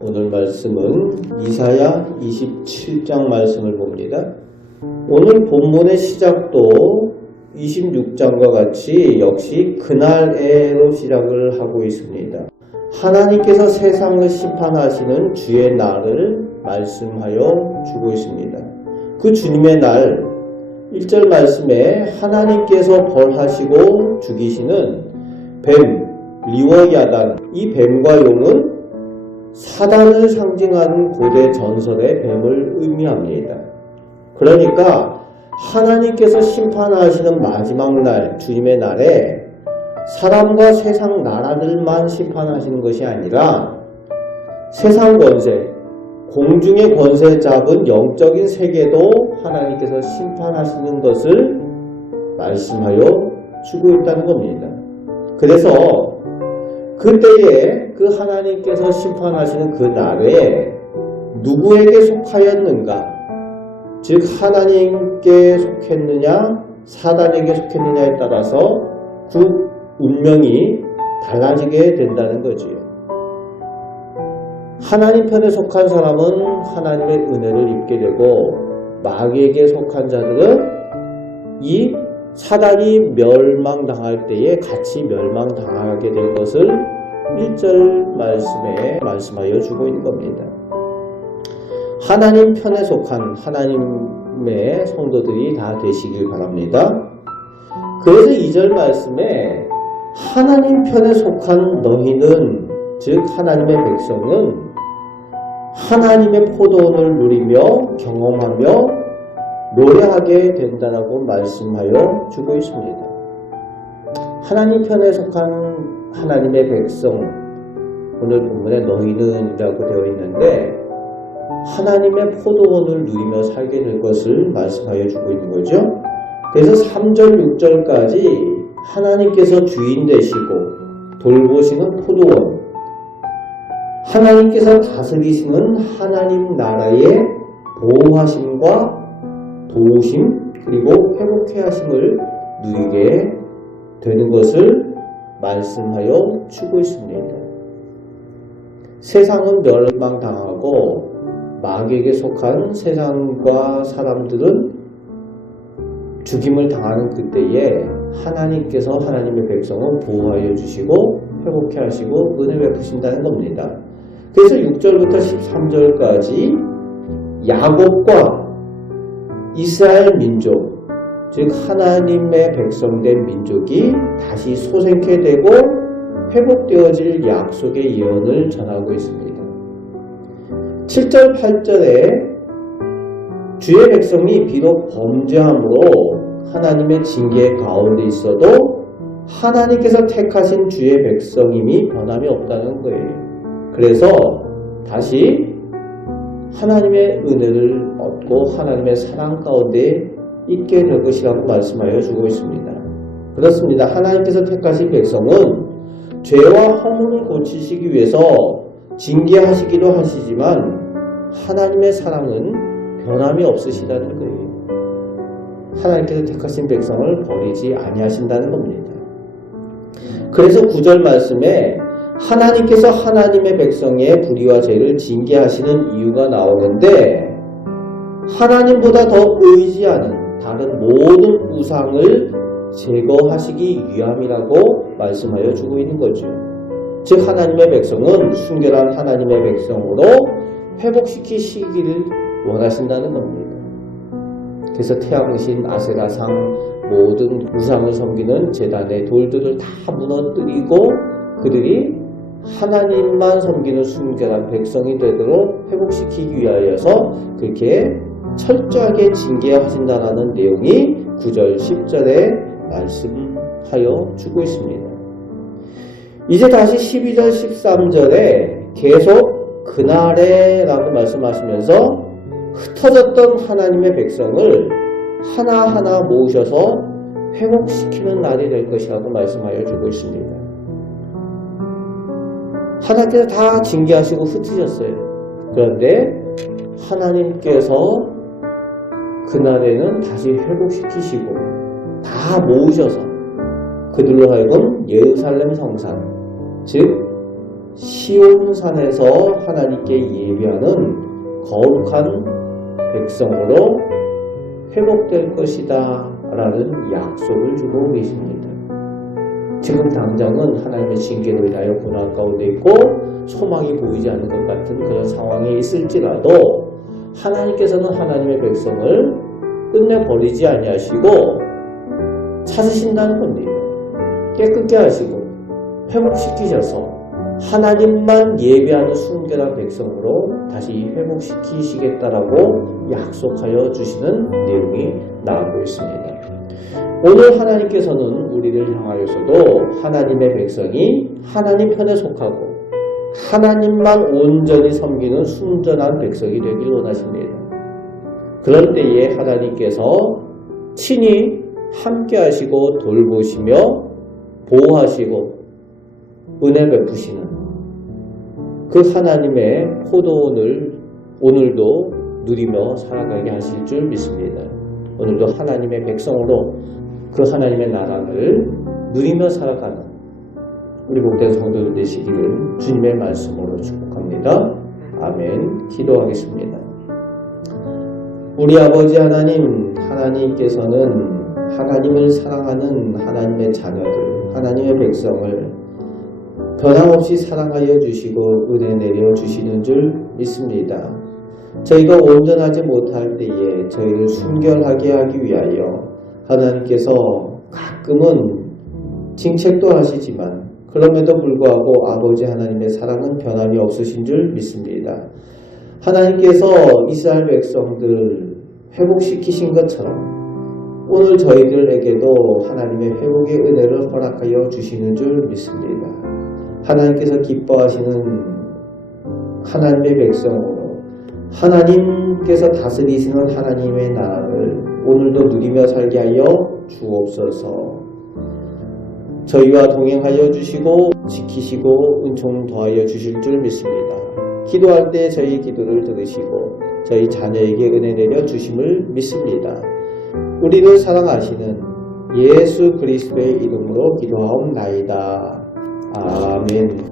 오늘 말씀은 이사야 27장 말씀을 봅니다. 오늘 본문의 시작도 26장과 같이 역시 그날에로 시작을 하고 있습니다. 하나님께서 세상을 심판하시는 주의 날을 말씀하여 주고 있습니다. 그 주님의 날 1절 말씀에 하나님께서 벌하시고 죽이시는 뱀, 리워야단, 이 뱀과 용은 사단을 상징하는 고대 전설의 뱀을 의미합니다. 그러니까 하나님께서 심판하시는 마지막 날, 주님의 날에 사람과 세상 나라들만 심판하시는 것이 아니라 세상 권세, 공중의 권세 잡은 영적인 세계도 하나님께서 심판하시는 것을 말씀하여 주고 있다는 겁니다. 그래서 그때에 그 하나님께서 심판하시는 그 날에 누구에게 속하였는가? 즉 하나님께 속했느냐 사단에게 속했느냐에 따라서 그 운명이 달라지게 된다는 거지요. 하나님 편에 속한 사람은 하나님의 은혜를 입게 되고 마귀에게 속한 자들은 이 사단이 멸망당할 때에 같이 멸망당하게 될 것을 1절 말씀에 말씀하여 주고 있는 겁니다. 하나님 편에 속한 하나님의 성도들이 다 되시길 바랍니다. 그래서 2절 말씀에 하나님 편에 속한 너희는, 즉 하나님의 백성은 하나님의 포도원을 누리며 경험하며 노래하게 된다라고 말씀하여 주고 있습니다. 하나님 편에 속한 하나님의 백성, 오늘 본문에 너희는 이라고 되어 있는데 하나님의 포도원을 누리며 살게 될 것을 말씀하여 주고 있는 거죠. 그래서 3절, 6절까지 하나님께서 주인 되시고 돌보시는 포도원, 하나님께서 다스리시는 하나님 나라의 보호하심과 도우심 그리고 회복해 하심을 누리게 되는 것을 말씀하여 주고 있습니다. 세상은 멸망당하고 마귀에게 속한 세상과 사람들은 죽임을 당하는 그때에 하나님께서 하나님의 백성을 보호하여 주시고 회복해 하시고 은혜 베푸신다는 겁니다. 그래서 6절부터 13절까지 야곱과 이스라엘 민족, 즉 하나님의 백성된 민족이 다시 소생케 되고 회복되어질 약속의 예언을 전하고 있습니다. 7절, 8절에 주의 백성이 비록 범죄함으로 하나님의 징계 가운데 있어도 하나님께서 택하신 주의 백성임이 변함이 없다는 거예요. 그래서 다시 하나님의 은혜를 얻고 하나님의 사랑 가운데 있게 될 것이라고 말씀하여 주고 있습니다. 그렇습니다. 하나님께서 택하신 백성은 죄와 허물을 고치시기 위해서 징계하시기도 하시지만 하나님의 사랑은 변함이 없으시다는 거예요. 하나님께서 택하신 백성을 버리지 아니하신다는 겁니다. 그래서 9절 말씀에 하나님께서 하나님의 백성의 불의와 죄를 징계하시는 이유가 나오는데 하나님보다 더 의지하는 다른 모든 우상을 제거하시기 위함이라고 말씀하여 주고 있는 거죠. 즉 하나님의 백성은 순결한 하나님의 백성으로 회복시키시기를 원하신다는 겁니다. 그래서 태양신, 아세라상, 모든 우상을 섬기는 제단의 돌들을 다 무너뜨리고 그들이 하나님만 섬기는 순결한 백성이 되도록 회복시키기 위하여서 그렇게 철저하게 징계하신다는 내용이 9절, 10절에 말씀하여 주고 있습니다. 이제 다시 12절, 13절에 계속 그날에 라고 말씀하시면서 흩어졌던 하나님의 백성을 하나하나 모으셔서 회복시키는 날이 될 것이라고 말씀하여 주고 있습니다. 하나님께서 다 징계하시고 흩으셨어요. 그런데 하나님께서 그날에는 다시 회복시키시고 다 모으셔서 그들로 하여금 예루살렘 성산, 즉 시온산에서 하나님께 예배하는 거룩한 백성으로 회복될 것이다 라는 약속을 주고 계십니다. 지금 당장은 하나님의 징계로 인하여 고난 가운데 있고 소망이 보이지 않는 것 같은 그런 상황에 있을지라도 하나님께서는 하나님의 백성을 끝내 버리지 아니하시고 찾으신다는 겁니다. 깨끗게 하시고 회복시키셔서 하나님만 예배하는 순결한 백성으로 다시 회복시키시겠다라고 약속하여 주시는 내용이 나오고 있습니다. 오늘 하나님께서는 우리를 향하여서도 하나님의 백성이 하나님 편에 속하고 하나님만 온전히 섬기는 순전한 백성이 되길 원하십니다. 그럴 때에 하나님께서 친히 함께 하시고 돌보시며 보호하시고 은혜 베푸시는 그 하나님의 포도원을 오늘도 누리며 살아가게 하실 줄 믿습니다. 오늘도 하나님의 백성으로 그 하나님의 나라를 누리며 살아가는 우리 복된 성도들 되시기를 주님의 말씀으로 축복합니다. 아멘. 기도하겠습니다. 우리 아버지 하나님, 하나님께서는 하나님을 사랑하는 하나님의 자녀들, 하나님의 백성을 변함없이 사랑하여 주시고 은혜 내려 주시는 줄 믿습니다. 저희가 온전하지 못할 때에 저희를 순결하게 하기 위하여 하나님께서 가끔은 징책도 하시지만 그럼에도 불구하고 아버지 하나님의 사랑은 변함이 없으신 줄 믿습니다. 하나님께서 이스라엘 백성들 회복시키신 것처럼 오늘 저희들에게도 하나님의 회복의 은혜를 허락하여 주시는 줄 믿습니다. 하나님께서 기뻐하시는 하나님의 백성으로 하나님께서 다스리시는 하나님의 나라를 오늘도 누리며 살게 하여 주옵소서. 저희와 동행하여 주시고 지키시고 은총 더하여 주실 줄 믿습니다. 기도할 때 저희 기도를 들으시고 저희 자녀에게 은혜 내려 주심을 믿습니다. 우리를 사랑하시는 예수 그리스도의 이름으로 기도하옵나이다. 아멘.